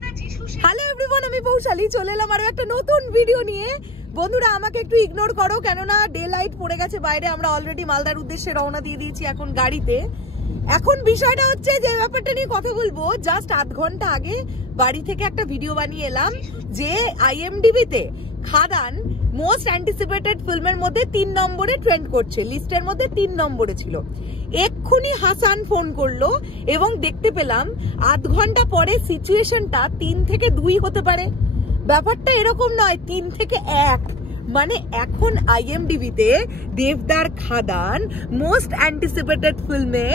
Hello everyone, আমি পৌশালী চলে এলাম আরো একটা নতুন ভিডিও নিয়ে। বন্ধুরা আমাকে একটু ইগনোর করো, কেননা ডে লাইট পড়ে গেছে বাইরে। আমরা অলরেডি মালদার উদ্দেশ্যে রওনা দিয়ে দিয়েছি এখন গাড়িতে। এখন বিষয়টা হচ্ছে যে ব্যাপারটা নিয়ে কথা বলবো, জাস্ট আধ ঘন্টা আগে বাড়ি থেকে একটা ভিডিও বানিয়ে এলাম যে IMDb-তে খাদান মোস্ট অ্যান্টিসিপেটেড ফিল্মের মধ্যে 3 নম্বরে ট্রেন্ড করছে, লিস্টের মধ্যে 3 নম্বরে ছিল। এক্ষুনি হাসান ফোন করলো এবং দেখতে পেলাম আধ ঘন্টা পরে সিচুয়েশনটা 3 থেকে 2 হতে পারে। ব্যাপারটা এরকম নয় 3 থেকে 1, মানে এখন IMDb-তে দেবদার খাদান মোস্ট অ্যান্টিসিপেটেড ফিল্মে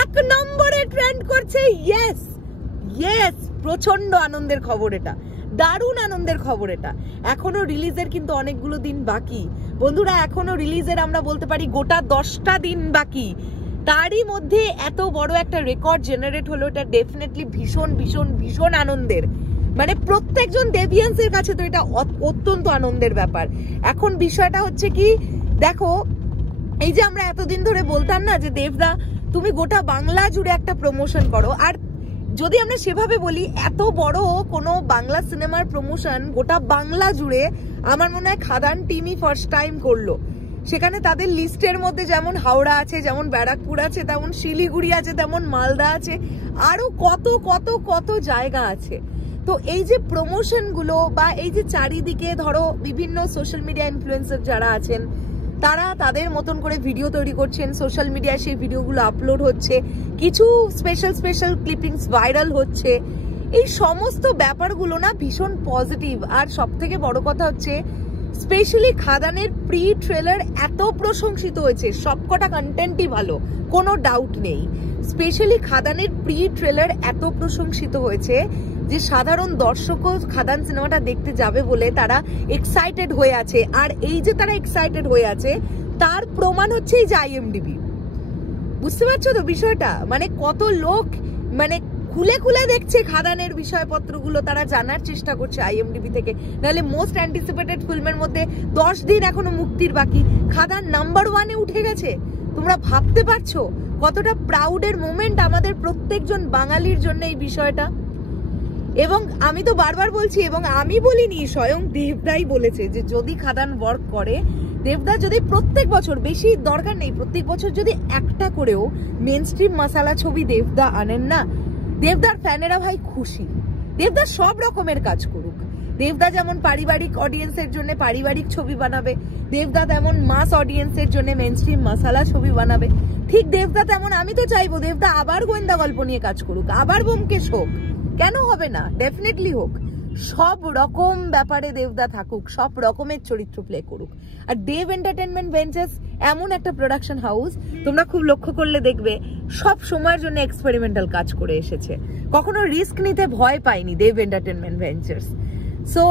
1 নম্বরে ট্রেন্ড করছে। ইয়েস ইয়েস, প্রচন্ড আনন্দের খবর এটা, দারুণ আনন্দের খবর এটা। এখনো রিলিজের কিন্তু অনেকগুলো দিন বাকি বন্ধুরা, এখনো রিলিজের আমরা বলতে পারি গোটা 10টা দিন বাকি। তারই মধ্যে এত বড় একটা রেকর্ড জেনারেট হলো, এটা ডেফিনেটলি ভীষণ ভীষণ ভীষণ আনন্দের। মানে প্রত্যেকজন দেবিয়ান্সের কাছে তো এটা অত্যন্ত আনন্দের ব্যাপার। এখন বিষয়টা হচ্ছে কি, দেখো এই যে আমরা এতদিন ধরে বলতাম না যে দেবদা তুমি গোটা বাংলা জুড়ে একটা প্রমোশন করো, আর যদি আমরা সেভাবে বলি এত বড় কোনো বাংলা সিনেমার প্রমোশন গোটা বাংলা জুড়ে আমার মনে হয় খাদান টিমই ফার্স্ট টাইম করলো। সেখানে তাদের লিস্টের মধ্যে যেমন হাওড়া আছে, যেমন ব্যারাকপুর আছে, তেমন শিলিগুড়ি আছে, তেমন মালদা আছে, আরো কত কত কত জায়গা আছে। তো এই যে প্রমোশন গুলো বা এই যে চারিদিকে ধরো বিভিন্ন সোশ্যাল মিডিয়া ইনফ্লুয়েন্সার যারা আছেন তারা তাদের মতন করে ভিডিও তৈরি করছেন, সোশ্যাল মিডিয়ায় সেই ভিডিওগুলো আপলোড হচ্ছে, কিছু স্পেশাল স্পেশাল ক্লিপিংস ভাইরাল হচ্ছে। এই সমস্ত ব্যাপারগুলো না ভীষণ পজিটিভ। আর সব থেকে বড় কথা হচ্ছে স্পেশালি খাদানের প্রি ট্রেলার এত প্রশংসিত হয়েছে, সবকটা কন্টেন্টই ভালো, কোনো ডাউট নেই। স্পেশালি খাদানের প্রি ট্রেলার এত প্রশংসিত হয়েছে যে সাধারণ দর্শকও খাদান সিনেমাটা দেখতে যাবে বলে তারা এক্সাইটেড হয়ে আছে। আর এই যে তারা এক্সাইটেড হয়ে আছে তার প্রমাণ হচ্ছে এই যে IMDb। বুঝতে পারছো তো বিষয়টা, মানে কত লোক মানে খুলে খুলে দেখছে খাদানের বিষয়পত্রগুলো, তারা জানার চেষ্টা করছে IMDb থেকে। নাহলে মোস্ট অ্যান্টিসিপেটেড ফিল্মের মধ্যে 10 দিন এখনো মুক্তির বাকি, খাদান নাম্বার 1-এ উঠে গেছে। তোমরা ভাবতে পারছো কতটা প্রাউডের মোমেন্ট আমাদের প্রত্যেকজন বাঙালির জন্য এই বিষয়টা। এবং আমি তো বারবার বলছি, এবং আমি বলিনি, স্বয়ং দেবদাই বলেছে যে যদি খাদান ওয়ার্ক করে, দেবদা যদি প্রত্যেক বছর, বেশি দরকার নেই, প্রত্যেক বছর যদি একটা করেও মেন স্ট্রিম মশালা ছবি দেবদা আনেন না, দেবদার ফ্যানেরা ভাই খুশি। দেবদা সব রকমের কাজ করুক, দেবদা যেমন পারিবারিক অডিয়েন্সের জন্য পারিবারিক ছবি বানাবে, দেবদা তেমন মাস অডিয়েন্সের জন্য মেন স্ট্রিম মশালা ছবি বানাবে, ঠিক দেবদা তেমন আমি তো চাইবো দেবদা আবার গোয়েন্দা গল্প নিয়ে কাজ করুক, আবার ব্যোমকেশ হোক, কেন হবে না, ডেফিনেটলি হোক। সব রকম ব্যাপারে দেবদা থাকুক, সব রকমের চরিত্র প্লে করুক। আর দেব এন্টারটেনমেন্ট ভেঞ্চার্স এমন একটা প্রোডাকশন হাউস, তোমরা খুব লক্ষ্য করলে দেখবে সব সময়ের জন্য এক্সপেরিমেন্টাল কাজ করে এসেছে, কখনো রিস্ক নিতে ভয় পায়নি দেব এন্টারটেনমেন্ট ভেঞ্চার্স। সো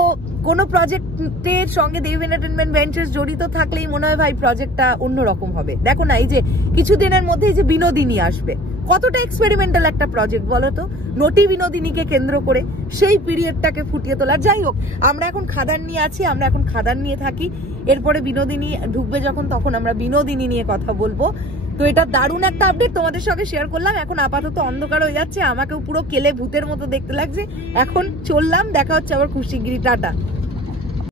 কোনো প্রজেক্টের সঙ্গে দেব এন্টারটেনমেন্ট ভেঞ্চার্স জড়িত থাকলেই মনে হয় ভাই প্রজেক্টটা অন্যরকম হবে। দেখো না এই যে কিছুদিনের মধ্যে এই যে বিনোদিনী আসবে, কতটা এক্সপেরিমেন্টাল একটা প্রজেক্ট বলো তো, নটি বিনোদিনীকে কেন্দ্র করে সেই পিরিয়ডটাকে ফুটিয়ে তোলার। যাই হোক, আমরা এখন খাদান নিয়ে আছি, আমরা এখন খাদান নিয়ে থাকি, এরপরে বিনোদিনী ঢুকবে যখন তখন আমরা বিনোদিনী নিয়ে কথা বলবো। তো এটা দারুণ একটা আপডেট তোমাদের সঙ্গে শেয়ার করলাম। এখন আপাতত অন্ধকার হয়ে যাচ্ছে, আমাকেও পুরো কেলে ভূতের মতো দেখতে লাগছে। এখন চললাম, দেখা হচ্ছে আবার খুব শিগগিরই, টাটা।